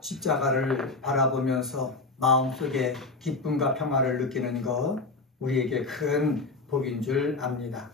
십자가를 바라보면서 마음속에 기쁨과 평화를 느끼는 것, 우리에게 큰 복인 줄 압니다.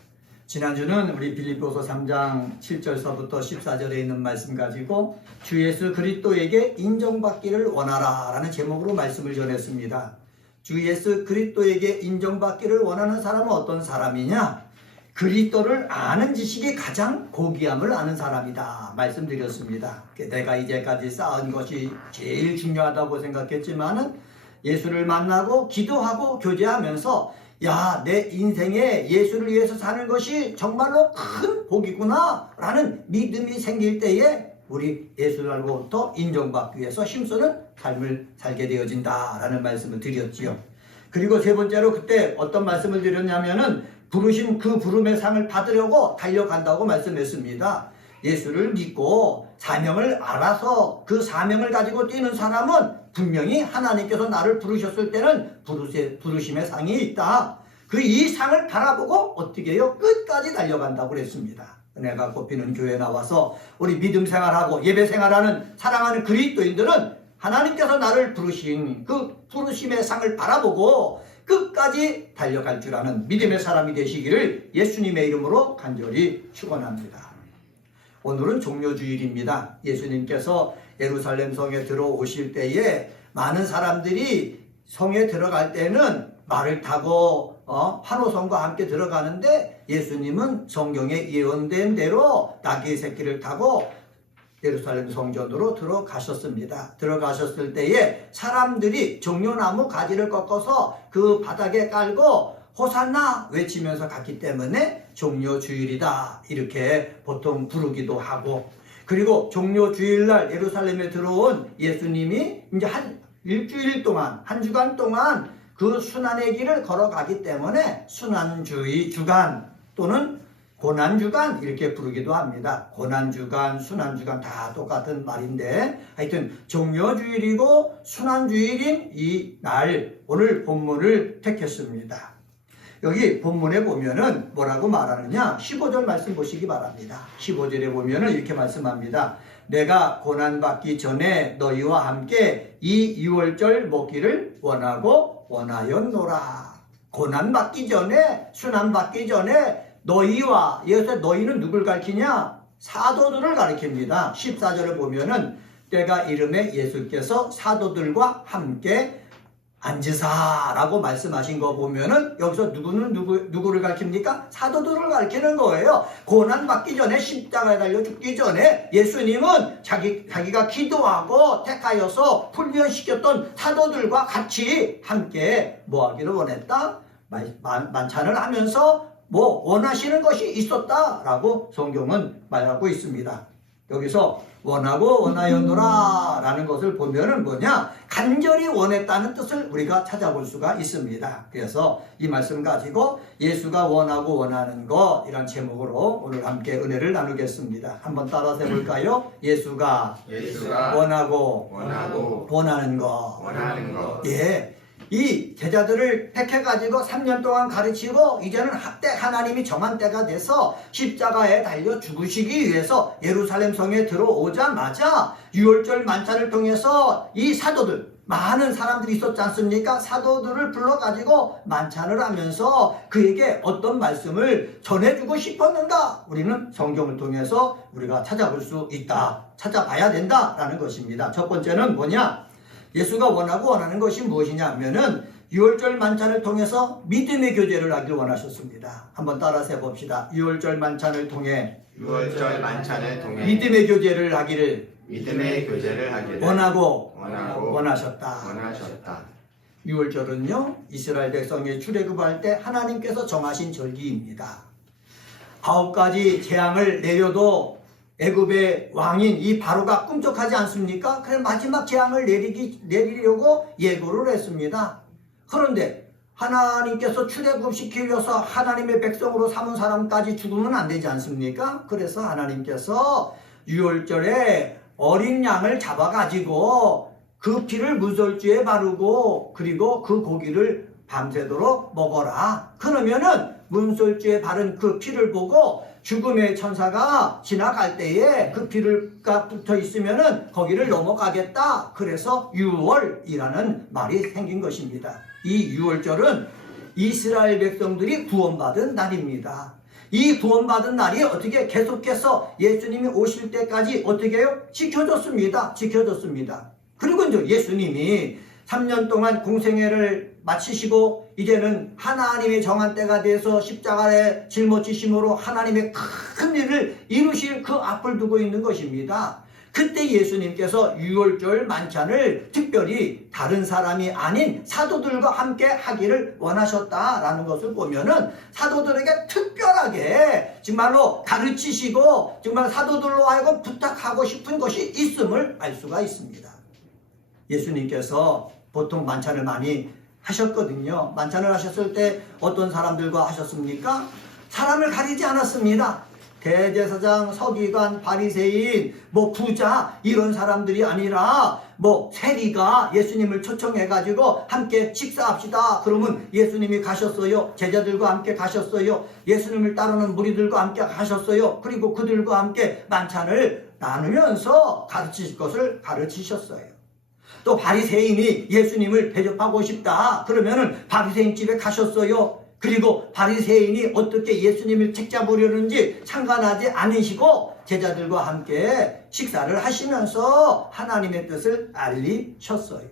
지난주는 우리 빌립보서 3장 7절서부터 14절에 있는 말씀 가지고 주 예수 그리스도에게 인정받기를 원하라 라는 제목으로 말씀을 전했습니다. 주 예수 그리스도에게 인정받기를 원하는 사람은 어떤 사람이냐? 그리스도를 아는 지식이 가장 고귀함을 아는 사람이다 말씀드렸습니다. 내가 이제까지 쌓은 것이 제일 중요하다고 생각했지만은 예수를 만나고 기도하고 교제하면서 야, 내 인생에 예수를 위해서 사는 것이 정말로 큰 복이구나 라는 믿음이 생길 때에 우리 예수로부터 인정받기 위해서 힘쓰는 삶을 살게 되어진다 라는 말씀을 드렸지요. 그리고 세 번째로 그때 어떤 말씀을 드렸냐면은 부르신 그 부름의 상을 받으려고 달려간다고 말씀했습니다. 예수를 믿고 사명을 알아서 그 사명을 가지고 뛰는 사람은 분명히 하나님께서 나를 부르셨을 때는 부르심의 상이 있다. 그 이 상을 바라보고 어떻게 해요? 끝까지 달려간다고 그랬습니다. 은혜가 꼽히는 교회에 나와서 우리 믿음 생활하고 예배 생활하는 사랑하는 그리스도인들은 하나님께서 나를 부르신 그 부르심의 상을 바라보고 끝까지 달려갈 줄 아는 믿음의 사람이 되시기를 예수님의 이름으로 간절히 축원합니다. 오늘은 종료주일입니다. 예수님께서 예루살렘 성에 들어오실 때에 많은 사람들이 성에 들어갈 때는 말을 타고 환호성과 함께 들어가는데 예수님은 성경에 예언된 대로 나귀의 새끼를 타고 예루살렘 성전으로 들어가셨습니다. 들어가셨을 때에 사람들이 종려나무 가지를 꺾어서 그 바닥에 깔고 호산나 외치면서 갔기 때문에 종려주일이다 이렇게 보통 부르기도 하고, 그리고 종려주일날 예루살렘에 들어온 예수님이 이제 한 일주일 동안 한 주간 동안 그 순환의 길을 걸어가기 때문에 순환주의 주간 또는 고난주간 이렇게 부르기도 합니다. 고난주간, 순환주간 다 똑같은 말인데 하여튼 종려주일이고 순환주일인 이 날 오늘 본문을 택했습니다. 여기 본문에 보면은 뭐라고 말하느냐? 15절 말씀 보시기 바랍니다. 15절에 보면은 이렇게 말씀합니다. 내가 고난받기 전에 너희와 함께 이 유월절 먹기를 원하고 원하였노라. 고난받기 전에, 순환받기 전에 너희와, 여기서 너희는 누굴 가리키냐? 사도들을 가리킵니다. 14절을 보면은 때가 이름에 예수께서 사도들과 함께 앉으사라고 말씀하신 거 보면은 여기서 누구를 가리킵니까? 사도들을 가리키는 거예요. 고난받기 전에 십자가에 달려 죽기 전에 예수님은 자기가 기도하고 택하여서 훈련시켰던 사도들과 같이 함께 뭐 하기를 원했다? 만찬을 하면서 뭐 원하시는 것이 있었다라고 성경은 말하고 있습니다. 여기서 원하고 원하였노라 라는 것을 보면은 뭐냐? 간절히 원했다는 뜻을 우리가 찾아볼 수가 있습니다. 그래서 이 말씀 가지고 예수가 원하고 원하는 것 이란 제목으로 오늘 함께 은혜를 나누겠습니다. 한번 따라서 해볼까요? 예수가 원하고 원하는 것. 예. 이 제자들을 택해가지고 3년 동안 가르치고 이제는 하나님이 정한 때가 돼서 십자가에 달려 죽으시기 위해서 예루살렘 성에 들어오자마자 유월절 만찬을 통해서 이 사도들, 많은 사람들이 있었지 않습니까? 사도들을 불러가지고 만찬을 하면서 그에게 어떤 말씀을 전해주고 싶었는가? 우리는 성경을 통해서 우리가 찾아볼 수 있다, 찾아봐야 된다라는 것입니다. 첫 번째는 뭐냐? 예수가 원하고 원하는 것이 무엇이냐 하면은 유월절 만찬을 통해서 믿음의 교제를 하길 원하셨습니다. 한번 따라서 해봅시다. 유월절 만찬을 통해 믿음의 교제를 하기를 원하고 원하셨다. 유월절은요, 이스라엘 백성이 출애굽할 때 하나님께서 정하신 절기입니다. 9가지 재앙을 내려도 애굽의 왕인 이 바로가 꿈쩍하지 않습니까? 그래서 마지막 재앙을 내리려고 예고를 했습니다. 그런데 하나님께서 출애굽시키기 위해서 하나님의 백성으로 삼은 사람까지 죽으면 안 되지 않습니까? 그래서 하나님께서 유월절에 어린 양을 잡아가지고 그 피를 문설주에 바르고 그리고 그 고기를 밤새도록 먹어라. 그러면은 문설주에 바른 그 피를 보고 죽음의 천사가 지나갈 때에 그 피가 붙어 있으면은 거기를 넘어가겠다. 그래서 유월이라는 말이 생긴 것입니다. 이 유월절은 이스라엘 백성들이 구원받은 날입니다. 이 구원받은 날이 어떻게 계속해서 예수님이 오실 때까지 어떻게 해요? 지켜졌습니다. 지켜졌습니다. 그리고 이제 예수님이 3년 동안 공생애를 마치시고 이제는 하나님의 정한 때가 돼서 십자가에 짊어지심으로 하나님의 큰 일을 이루실 그 앞을 두고 있는 것입니다. 그때 예수님께서 유월절 만찬을 특별히 다른 사람이 아닌 사도들과 함께 하기를 원하셨다라는 것을 보면은 사도들에게 특별하게 정말로 가르치시고 정말 사도들로 하여금 부탁하고 싶은 것이 있음을 알 수가 있습니다. 예수님께서 보통 만찬을 많이 하셨거든요. 만찬을 하셨을 때 어떤 사람들과 하셨습니까? 사람을 가리지 않았습니다. 대제사장, 서기관, 바리새인, 부자 이런 사람들이 아니라 세리가 예수님을 초청해가지고 함께 식사합시다. 그러면 예수님이 가셨어요. 제자들과 함께 가셨어요. 예수님을 따르는 무리들과 함께 가셨어요. 그리고 그들과 함께 만찬을 나누면서 가르치실 것을 가르치셨어요. 또 바리새인이 예수님을 대접하고 싶다. 그러면은 바리새인 집에 가셨어요. 그리고 바리새인이 어떻게 예수님을 책잡으려는지 상관하지 않으시고 제자들과 함께 식사를 하시면서 하나님의 뜻을 알리셨어요.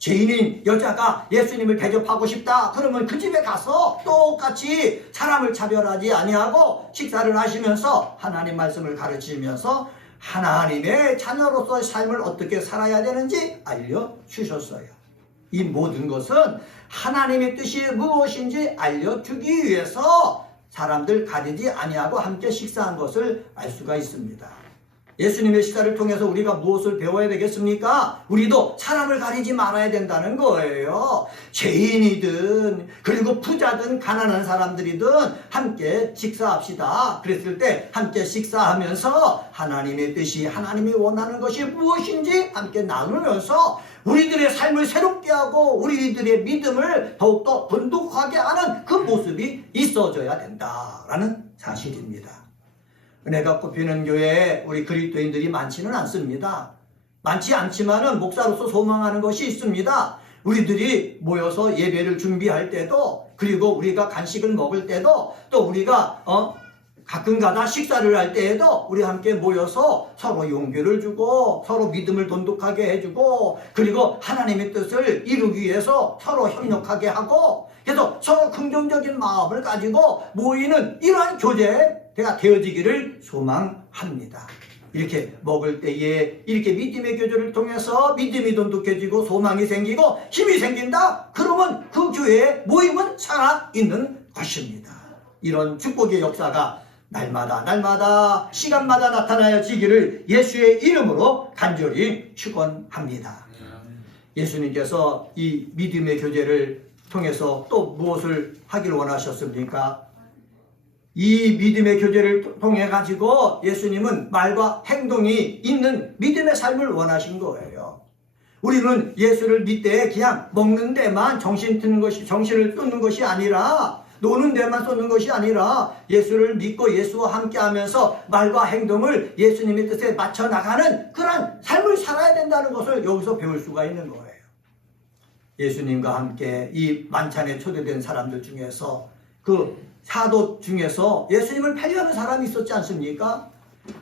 죄인인 여자가 예수님을 대접하고 싶다. 그러면 그 집에 가서 똑같이 사람을 차별하지 아니하고 식사를 하시면서 하나님 말씀을 가르치면서 하나님의 자녀로서의 삶을 어떻게 살아야 되는지 알려주셨어요. 이 모든 것은 하나님의 뜻이 무엇인지 알려주기 위해서 사람들 가리지 아니하고 함께 식사한 것을 알 수가 있습니다. 예수님의 식사를 통해서 우리가 무엇을 배워야 되겠습니까? 우리도 사람을 가리지 말아야 된다는 거예요. 죄인이든 그리고 부자든 가난한 사람들이든 함께 식사합시다. 그랬을 때 함께 식사하면서 하나님의 뜻이 하나님이 원하는 것이 무엇인지 함께 나누면서 우리들의 삶을 새롭게 하고 우리들의 믿음을 더욱더 돈독하게 하는 그 모습이 있어져야 된다라는 사실입니다. 은혜가 꽃피는 교회에 우리 그리스도인들이 많지는 않습니다. 많지 않지만은 목사로서 소망하는 것이 있습니다. 우리들이 모여서 예배를 준비할 때도 그리고 우리가 간식을 먹을 때도 또 우리가 가끔가다 식사를 할 때에도 우리 함께 모여서 서로 용기를 주고 서로 믿음을 돈독하게 해주고 그리고 하나님의 뜻을 이루기 위해서 서로 협력하게 하고 그래서 서로 긍정적인 마음을 가지고 모이는 이러한 교제가 되어지기를 소망합니다. 이렇게 먹을 때에 이렇게 믿음의 교제를 통해서 믿음이 돈독해지고 소망이 생기고 힘이 생긴다? 그러면 그 교회의 모임은 살아있는 것입니다. 이런 축복의 역사가 날마다 시간마다 나타나지기를 예수의 이름으로 간절히 축원합니다. 예수님께서 이 믿음의 교제를 통해서 또 무엇을 하기를 원하셨습니까? 이 믿음의 교제를 통해 가지고 예수님은 말과 행동이 있는 믿음의 삶을 원하신 거예요. 우리는 예수를 믿되 그냥 먹는 데만 정신을 쏟는 것이 아니라 노는 데만 쏟는 것이 아니라 예수를 믿고 예수와 함께 하면서 말과 행동을 예수님의 뜻에 맞춰 나가는 그런 삶을 살아야 된다는 것을 여기서 배울 수가 있는 거예요. 예수님과 함께 이 만찬에 초대된 사람들 중에서 그 사도 중에서 예수님을 팔려는 사람이 있었지 않습니까?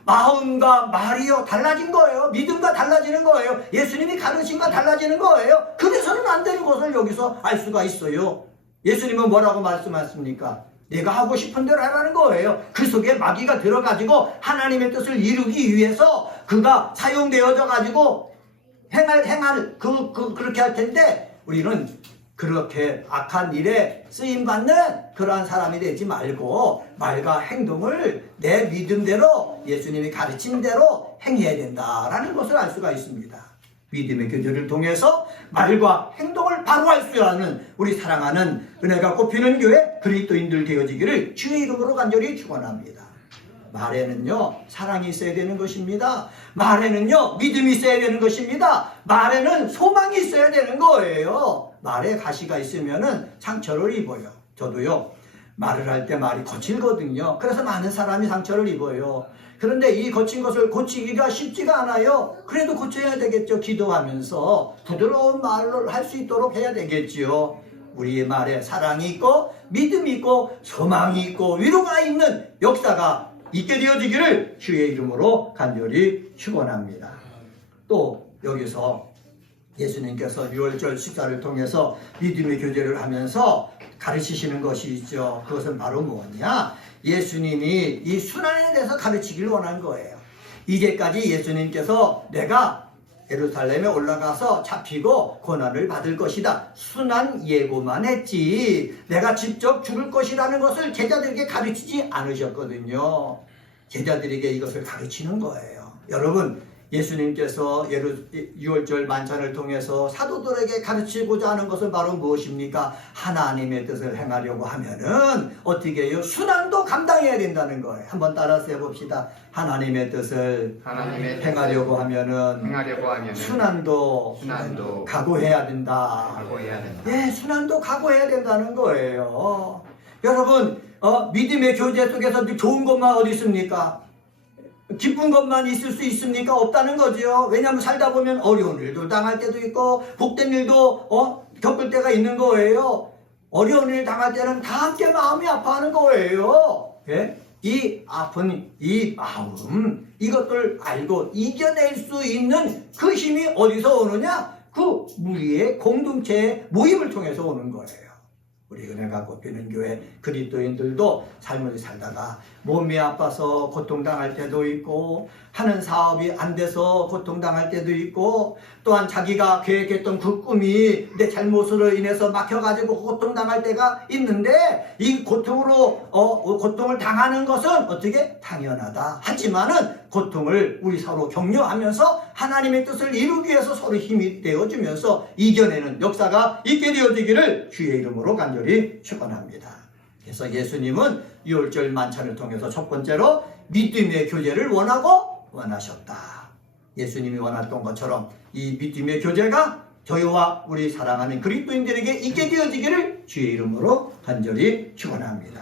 마음과 말이요 달라진 거예요. 믿음과 달라지는 거예요. 예수님이 가르침과 달라지는 거예요. 그래서는 안 되는 것을 여기서 알 수가 있어요. 예수님은 뭐라고 말씀하십니까? 내가 하고 싶은 대로 하라는 거예요. 그 속에 마귀가 들어가지고 하나님의 뜻을 이루기 위해서 그가 사용되어져 가지고 그렇게 할 텐데 우리는 그렇게 악한 일에 쓰임받는 그러한 사람이 되지 말고 말과 행동을 내 믿음대로 예수님이 가르친 대로 행해야 된다라는 것을 알 수가 있습니다. 믿음의 교제를 통해서 말과 행동을 바로 할 수 있는 우리 사랑하는 은혜가 꽃피는 교회 그리스도인들 되어지기를 주의 이름으로 간절히 축원합니다. 말에는요 사랑이 있어야 되는 것입니다. 말에는요 믿음이 있어야 되는 것입니다. 말에는 소망이 있어야 되는 거예요. 말에 가시가 있으면은 상처를 입어요. 저도요 말을 할 때 말이 거칠거든요. 그래서 많은 사람이 상처를 입어요. 그런데 이 거친 것을 고치기가 쉽지가 않아요. 그래도 고쳐야 되겠죠. 기도하면서 부드러운 말을 할 수 있도록 해야 되겠지요. 우리의 말에 사랑이 있고 믿음이 있고 소망이 있고 위로가 있는 역사가 있게 되어지기를 주의 이름으로 간절히 축원합니다. 또 여기서 예수님께서 유월절 식사를 통해서 믿음의 교제를 하면서 가르치시는 것이 있죠. 그것은 바로 뭐냐? 예수님이 이 순환에 대해서 가르치기를 원한 거예요. 이제까지 예수님께서 내가 예루살렘에 올라가서 잡히고 고난을 받을 것이다, 순환 예고만 했지 내가 직접 죽을 것이라는 것을 제자들에게 가르치지 않으셨거든요. 제자들에게 이것을 가르치는 거예요. 여러분, 예수님께서 유월절 만찬을 통해서 사도들에게 가르치고자 하는 것은 바로 무엇입니까? 하나님의 뜻을 행하려고 하면은 어떻게 해요? 순환도 감당해야 된다는 거예요. 한번 따라서 해봅시다. 하나님의 뜻을 행하려고 하면은 순환도 각오해야 된다. 예, 순환도 각오해야 된다는 거예요. 여러분, 믿음의 교제 속에서 좋은 것만 어디 있습니까? 기쁜 것만 있을 수 있습니까? 없다는 거죠. 왜냐하면 살다 보면 어려운 일도 당할 때도 있고 복된 일도 겪을 때가 있는 거예요. 어려운 일 당할 때는 다 함께 마음이 아파하는 거예요. 예? 이 아픈 이 마음, 이것들 알고 이겨낼 수 있는 그 힘이 어디서 오느냐? 그 우리의 공동체의 모임을 통해서 오는 거예요. 우리 은혜가 꽃피는 교회 그리스도인들도 삶을 살다가 몸이 아파서 고통당할 때도 있고 하는 사업이 안 돼서 고통당할 때도 있고 또한 자기가 계획했던 그 꿈이 내 잘못으로 인해서 막혀가지고 고통당할 때가 있는데 이 고통을 당하는 것은 어떻게 당연하다. 하지만은 고통을 우리 서로 격려하면서 하나님의 뜻을 이루기 위해서 서로 힘이 되어주면서 이겨내는 역사가 있게 되어지기를 주의 이름으로 간절히 축원합니다. 그래서 예수님은 유월절 만찬을 통해서 첫 번째로 믿음의 교제를 원하셨다. 예수님이 원했던 것처럼 이 믿음의 교제가 저희와 우리 사랑하는 그리스도인들에게 있게 되어지기를 주의 이름으로 간절히 축원합니다.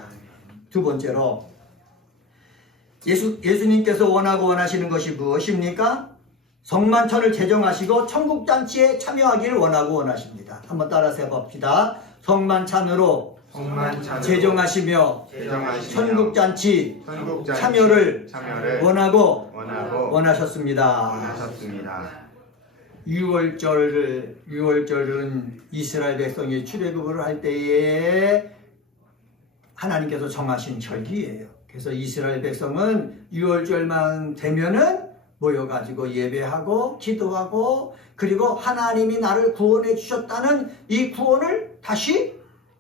두 번째로 예수님께서 원하시는 것이 무엇입니까? 성만찬을 제정하시고 천국잔치에 참여하기를 원하십니다. 한번 따라서 해봅시다. 성만찬으로 제정하시며 천국잔치 참여를 원하셨습니다. 유월절은 이스라엘 백성이 출애굽을 할 때에 하나님께서 정하신 절기예요. 그래서 이스라엘 백성은 유월절만 되면은 모여가지고 예배하고 기도하고 그리고 하나님이 나를 구원해 주셨다는 이 구원을 다시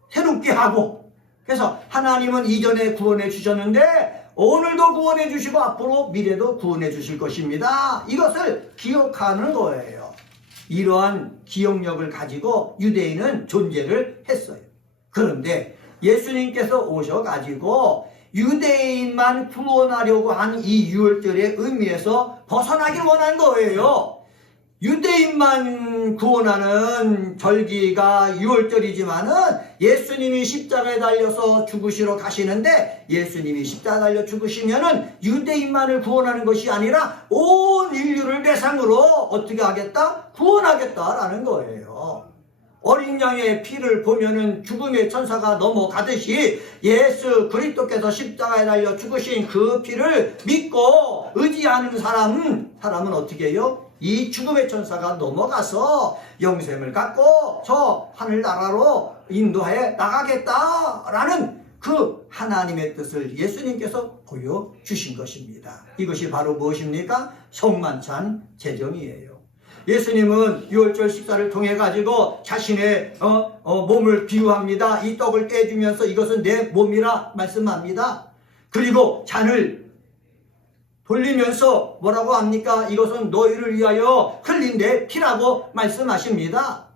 새롭게 하고, 그래서 하나님은 이전에 구원해 주셨는데 오늘도 구원해 주시고 앞으로 미래도 구원해 주실 것입니다. 이것을 기억하는 거예요. 이러한 기억력을 가지고 유대인은 존재를 했어요. 그런데 예수님께서 오셔가지고 유대인만 구원하려고 한 이 유월절의 의미에서 벗어나길 원한 거예요. 유대인만 구원하는 절기가 유월절이지만은 예수님이 십자가에 달려서 죽으시러 가시는데 예수님이 십자가에 달려 죽으시면은 유대인만을 구원하는 것이 아니라 온 인류를 대상으로 어떻게 하겠다? 구원하겠다라는 거예요. 어린 양의 피를 보면은 죽음의 천사가 넘어가듯이 예수 그리스도께서 십자가에 달려 죽으신 그 피를 믿고 의지하는 사람은 어떻게 해요? 이 죽음의 천사가 넘어가서 영생을 갖고 저 하늘나라로 인도해 나가겠다라는 그 하나님의 뜻을 예수님께서 보여주신 것입니다. 이것이 바로 무엇입니까? 성만찬 제정이에요. 예수님은 유월절 식사를 통해 가지고 자신의 몸을 비유합니다. 이 떡을 떼주면서 이것은 내 몸이라 말씀합니다. 그리고 잔을 돌리면서 뭐라고 합니까? 이것은 너희를 위하여 흘린 내 피라고 말씀하십니다.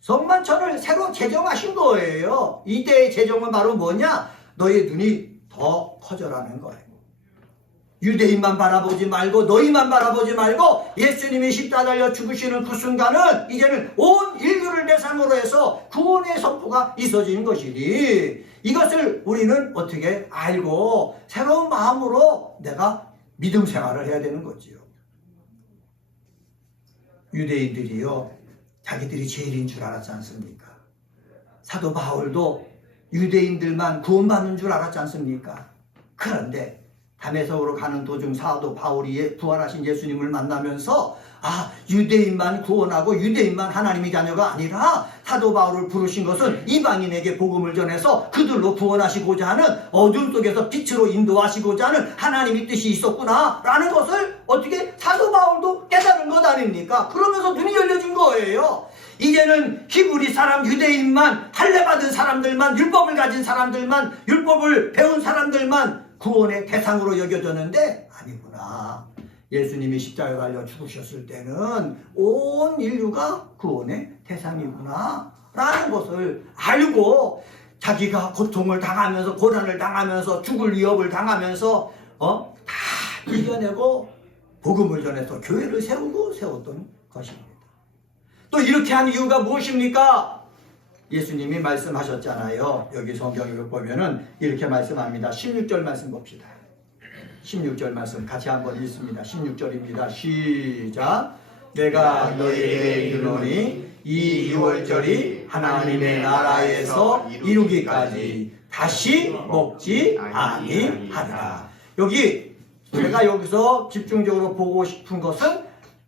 성만찬을 새로 제정하신 거예요. 이때의 제정은 바로 뭐냐? 너희 눈이 더 커져라는 거예요. 유대인만 바라보지 말고 너희만 바라보지 말고 예수님이 십자가 달려 죽으시는 그 순간은 이제는 온 인류를 대상으로 해서 구원의 선포가 있어지는 것이니 이것을 우리는 어떻게 알고 새로운 마음으로 내가 믿음 생활을 해야 되는 거지요. 유대인들이요, 자기들이 제일인 줄 알았지 않습니까? 사도 바울도 유대인들만 구원받는 줄 알았지 않습니까? 그런데 다메섹으로 가는 도중 사도 바울이 부활하신 예수님을 만나면서 유대인만 구원하고 유대인만 하나님의 자녀가 아니라 사도 바울을 부르신 것은 이방인에게 복음을 전해서 그들로 구원하시고자 하는 어둠 속에서 빛으로 인도하시고자 하는 하나님의 뜻이 있었구나 라는 것을 어떻게 사도 바울도 깨달은 것 아닙니까? 그러면서 눈이 열려진 거예요. 이제는 히브리 사람, 유대인만, 할례받은 사람들만, 율법을 가진 사람들만, 율법을 배운 사람들만 구원의 대상으로 여겨졌는데 아니구나. 예수님이 십자가에 달려 죽으셨을 때는 온 인류가 구원의 대상이구나 라는 것을 알고 자기가 고통을 당하면서 고난을 당하면서 죽을 위협을 당하면서 다 이겨내고 복음을 전해서 교회를 세웠던 것입니다. 또 이렇게 한 이유가 무엇입니까? 예수님이 말씀하셨잖아요. 여기 성경을 보면은 이렇게 말씀합니다. 16절 말씀 봅시다. 16절 말씀 같이 한번 읽습니다. 16절입니다. 시작. 내가 너희에게 이르노니 이 유월절이 하나님의 나라에서 이루기까지 다시 먹지 아니하리라. 여기 제가 여기서 집중적으로 보고 싶은 것은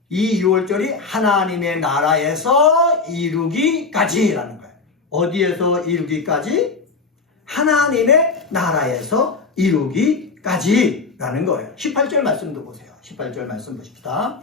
이 유월절이 하나님의 나라에서 이루기까지라는 거예요. 어디에서 이루기까지? 하나님의 나라에서 이루기까지라는 거예요. 18절 말씀도 보세요. 18절 말씀 보십시다.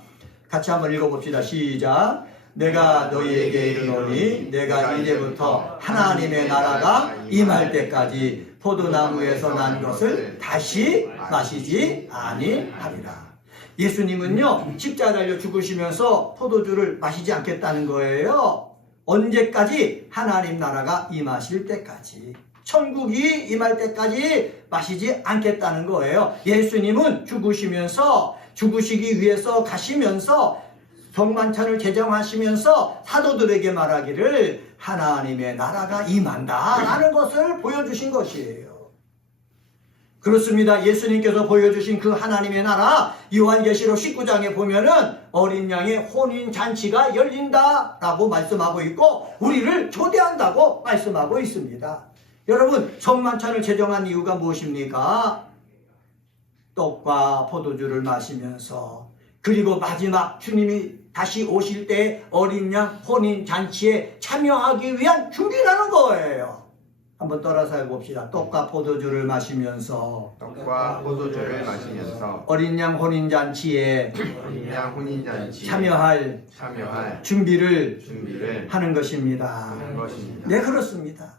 같이 한번 읽어봅시다. 시작. 내가 너희에게 이르노니 내가 이제부터 하나님의 나라가 임할 때까지 포도나무에서 난 것을 다시 마시지 아니하리라. 예수님은요, 십자가 달려 죽으시면서 포도주를 마시지 않겠다는 거예요. 언제까지? 하나님 나라가 임하실 때까지, 천국이 임할 때까지 마시지 않겠다는 거예요. 예수님은 죽으시면서, 죽으시기 위해서 가시면서 성만찬을 제정하시면서 사도들에게 말하기를 하나님의 나라가 임한다 라는 것을 보여주신 것이에요. 그렇습니다. 예수님께서 보여주신 그 하나님의 나라, 요한계시록 19장에 보면은 어린 양의 혼인잔치가 열린다라고 말씀하고 있고 우리를 초대한다고 말씀하고 있습니다. 여러분, 성만찬을 제정한 이유가 무엇입니까? 떡과 포도주를 마시면서, 그리고 마지막 주님이 다시 오실 때 어린 양 혼인잔치에 참여하기 위한 준비라는 거예요. 한번 따라서 해봅시다. 떡과 포도주를 마시면서, 어린 양 혼인잔치에 참여할 준비를 하는 것입니다. 네, 그렇습니다.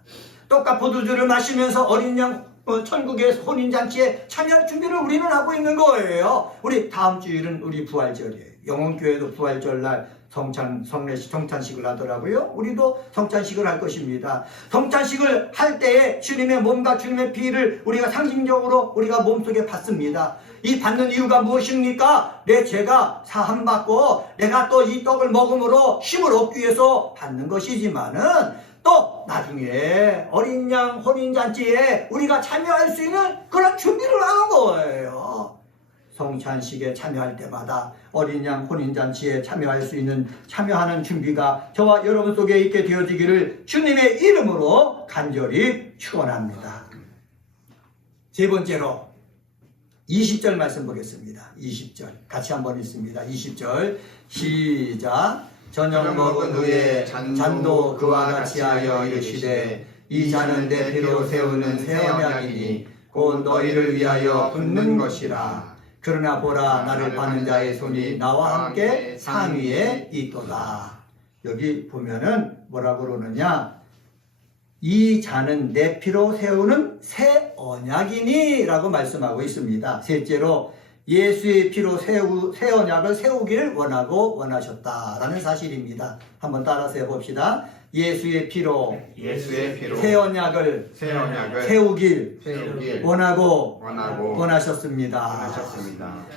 떡과 포도주를 마시면서 어린 양 천국의 혼인잔치에 참여할 준비를 우리는 하고 있는 거예요. 우리 다음 주일은 우리 부활절이에요. 영혼교회도 부활절날 성찬식을 하더라고요. 우리도 성찬식을 할 것입니다. 성찬식을 할 때에 주님의 몸과 주님의 피를 우리가 상징적으로 우리가 몸속에 받습니다. 이 받는 이유가 무엇입니까? 내 죄가 사함받고 내가 또 이 떡을 먹음으로 힘을 얻기 위해서 받는 것이지만은 또 나중에 어린 양 혼인잔치에 우리가 참여할 수 있는 그런 준비를 하는 거예요. 성찬식에 참여할 때마다 어린 양 혼인잔치에 참여하는 준비가 저와 여러분 속에 있게 되어지기를 주님의 이름으로 간절히 축원합니다. 세 번째로 20절 말씀 보겠습니다. 20절 같이 한번 읽습니다. 20절 시작. 저녁 먹은 후에 잔도 그와 같이 하여 이르시되 이 잔은 내 피로 세우는 새 언약이니 곧 너희를 위하여 붓는 것이라. 그러나 보라, 나를 받는 자의 손이 나와 함께 상위에 있도다. 여기 보면은 뭐라고 그러느냐? 이 잔은 내 피로 세우는 새 언약이니 라고 말씀하고 있습니다. 셋째로 예수의 피로 새 언약을 세우기를 원하셨다라는 사실입니다. 한번 따라서 해봅시다. 예수의 피로 새 언약을 세우길 원하셨습니다.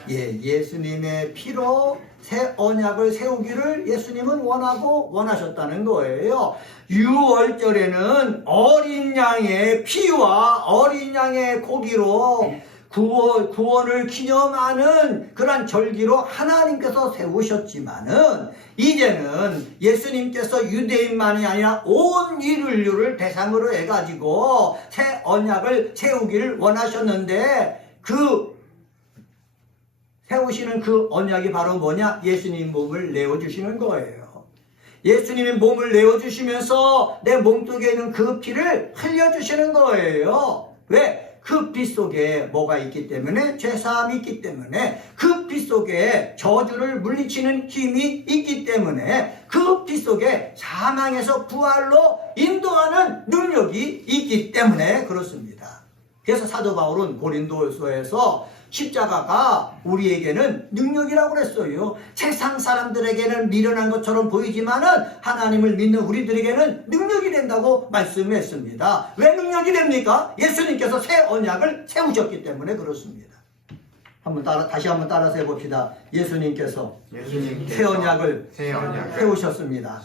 예, 예수님의 피로 새 언약을 세우기를 예수님은 원하셨다는 거예요. 유월절에는 어린 양의 피와 어린 양의 고기로 구원을 기념하는 그런 절기로 하나님께서 세우셨지만은 이제는 예수님께서 유대인만이 아니라 온 인류를 대상으로 해가지고 새 언약을 세우기를 원하셨는데 세우시는 그 언약이 바로 뭐냐? 예수님 몸을 내어주시는 거예요. 예수님의 몸을 내어주시면서 내 몸속에 있는 그 피를 흘려주시는 거예요. 왜? 그 피 속에 뭐가 있기 때문에? 죄사함이 있기 때문에, 그 피 속에 저주를 물리치는 힘이 있기 때문에, 그 피 속에 사망에서 부활로 인도하는 능력이 있기 때문에 그렇습니다. 그래서 사도 바울은 고린도서에서 십자가가 우리에게는 능력이라고 그랬어요. 세상 사람들에게는 미련한 것처럼 보이지만은 하나님을 믿는 우리들에게는 능력이 된다고 말씀했습니다. 왜 능력이 됩니까? 예수님께서 새 언약을 세우셨기 때문에 그렇습니다. 다시 한번 따라서 해봅시다. 예수님께서 새 언약을 세우셨습니다.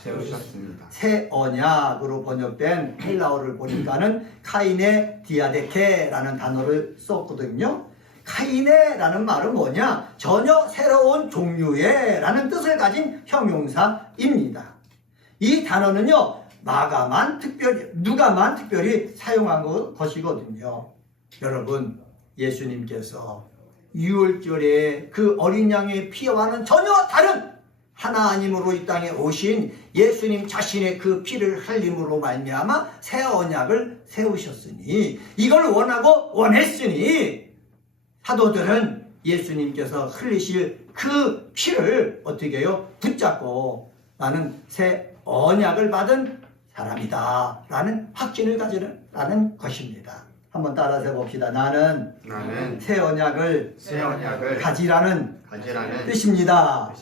새 언약으로 번역된 헬라어를 보니까는 카이네 디아데케라는 단어를 썼거든요. 카이네라는 말은 뭐냐? 전혀 새로운 종류의 라는 뜻을 가진 형용사입니다. 이 단어는요, 누가만 특별히 사용한 것이거든요. 여러분, 예수님께서 유월절에 그 어린 양의 피와는 전혀 다른 하나님으로 이 땅에 오신 예수님 자신의 그 피를 흘림으로 말미암아 새 언약을 세우셨으니, 이걸 원했으니 사도들은 예수님께서 흘리실 그 피를 어떻게 해요? 붙잡고 나는 새 언약을 받은 사람이다 라는 확신을 가지라는 것입니다. 한번 따라서 해봅시다. 나는 새 언약을 가지라는 뜻입니다.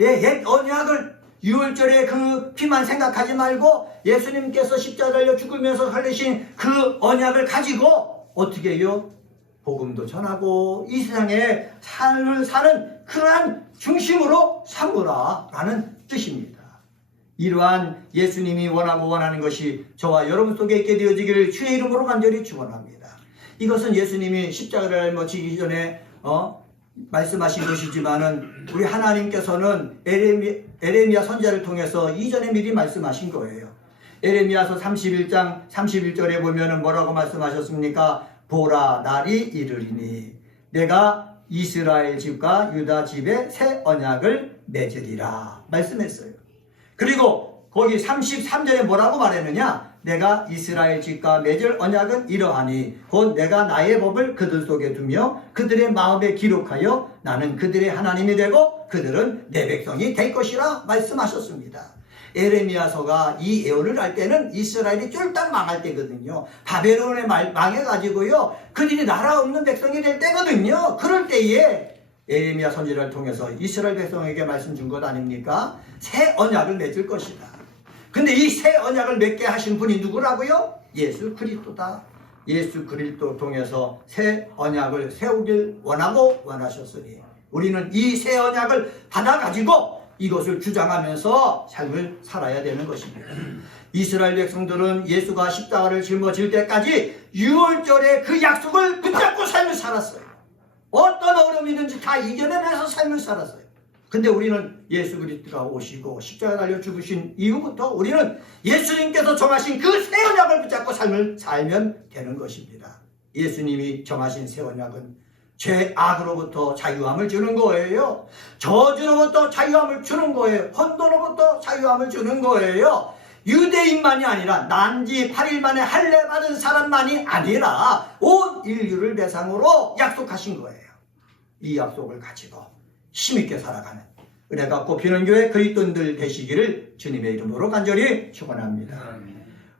옛 언약을 유월절에 그 피만 생각하지 말고 예수님께서 십자가 달려 죽으면서 흘리신 그 언약을 가지고 어떻게 해요? 복음도 전하고 이 세상에 삶을 사는 그러한 중심으로 삼으라 라는 뜻입니다. 이러한 예수님이 원하는 것이 저와 여러분 속에 있게 되어지기를 주의 이름으로 간절히 축원합니다. 이것은 예수님이 십자가를 지기 전에 말씀하신 것이지만은 우리 하나님께서는 에레미야 선지자를 통해서 이전에 미리 말씀하신 거예요. 에레미야서 31장 31절에 보면은 뭐라고 말씀하셨습니까? 보라, 날이 이르리니 내가 이스라엘 집과 유다 집에 새 언약을 맺으리라 말씀했어요. 그리고 거기 33절에 뭐라고 말했느냐? 내가 이스라엘 집과 맺을 언약은 이러하니 곧 내가 나의 법을 그들 속에 두며 그들의 마음에 기록하여 나는 그들의 하나님이 되고 그들은 내 백성이 될 것이라 말씀하셨습니다. 에레미야서가 이 예언을 할 때는 이스라엘이 쫄딱 망할 때거든요. 바벨론에 망해가지고요, 그들이 나라 없는 백성이 될 때거든요. 그럴 때에 에레미야 선지자를 통해서 이스라엘 백성에게 말씀 준 것 아닙니까? 새 언약을 맺을 것이다. 근데 이 새 언약을 맺게 하신 분이 누구라고요? 예수 그리스도다. 예수 그리스도 통해서 새 언약을 세우길 원하셨으니 우리는 이 새 언약을 받아가지고 이것을 주장하면서 삶을 살아야 되는 것입니다. 이스라엘 백성들은 예수가 십자가를 짊어질 때까지 유월절에 그 약속을 붙잡고 삶을 살았어요. 어떤 어려움이든지 다 이겨내면서 삶을 살았어요. 근데 우리는 예수 그리스도가 오시고 십자가에 달려 죽으신 이후부터 우리는 예수님께서 정하신 그 새 언약을 붙잡고 삶을 살면 되는 것입니다. 예수님이 정하신 새 언약은 죄악으로부터 자유함을 주는 거예요. 저주로부터 자유함을 주는 거예요. 혼돈으로부터 자유함을 주는 거예요. 유대인만이 아니라 난지 8일 만에 할례 받은 사람만이 아니라 온 인류를 대상으로 약속하신 거예요. 이 약속을 가지고 힘있게 살아가는 은혜가 꽃피는 교회 그리스도인들 되시기를 주님의 이름으로 간절히 축원합니다.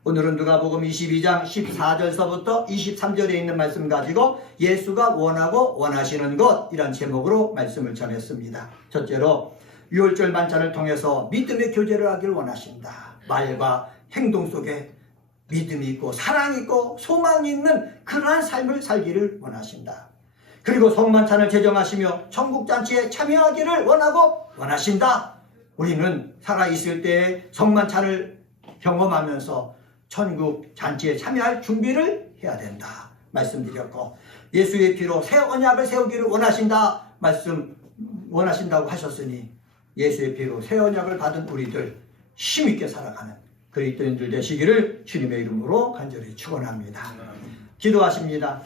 오늘은 누가복음 22장 14절서부터 23절에 있는 말씀 가지고 예수가 원하고 원하시는 것, 이런 제목으로 말씀을 전했습니다. 첫째로 유월절 만찬을 통해서 믿음의 교제를 하길 원하신다. 말과 행동 속에 믿음이 있고 사랑이 있고 소망이 있는 그러한 삶을 살기를 원하신다. 그리고 성만찬을 제정하시며 천국잔치에 참여하기를 원하고 원하신다. 우리는 살아있을 때에 성만찬을 경험하면서 천국 잔치에 참여할 준비를 해야 된다 말씀드렸고, 예수의 피로 새 언약을 세우기를 원하신다고 하셨으니 예수의 피로 새 언약을 받은 우리들 힘있게 살아가는 그리스도인들 되시기를 주님의 이름으로 간절히 축원합니다. 기도하십니다.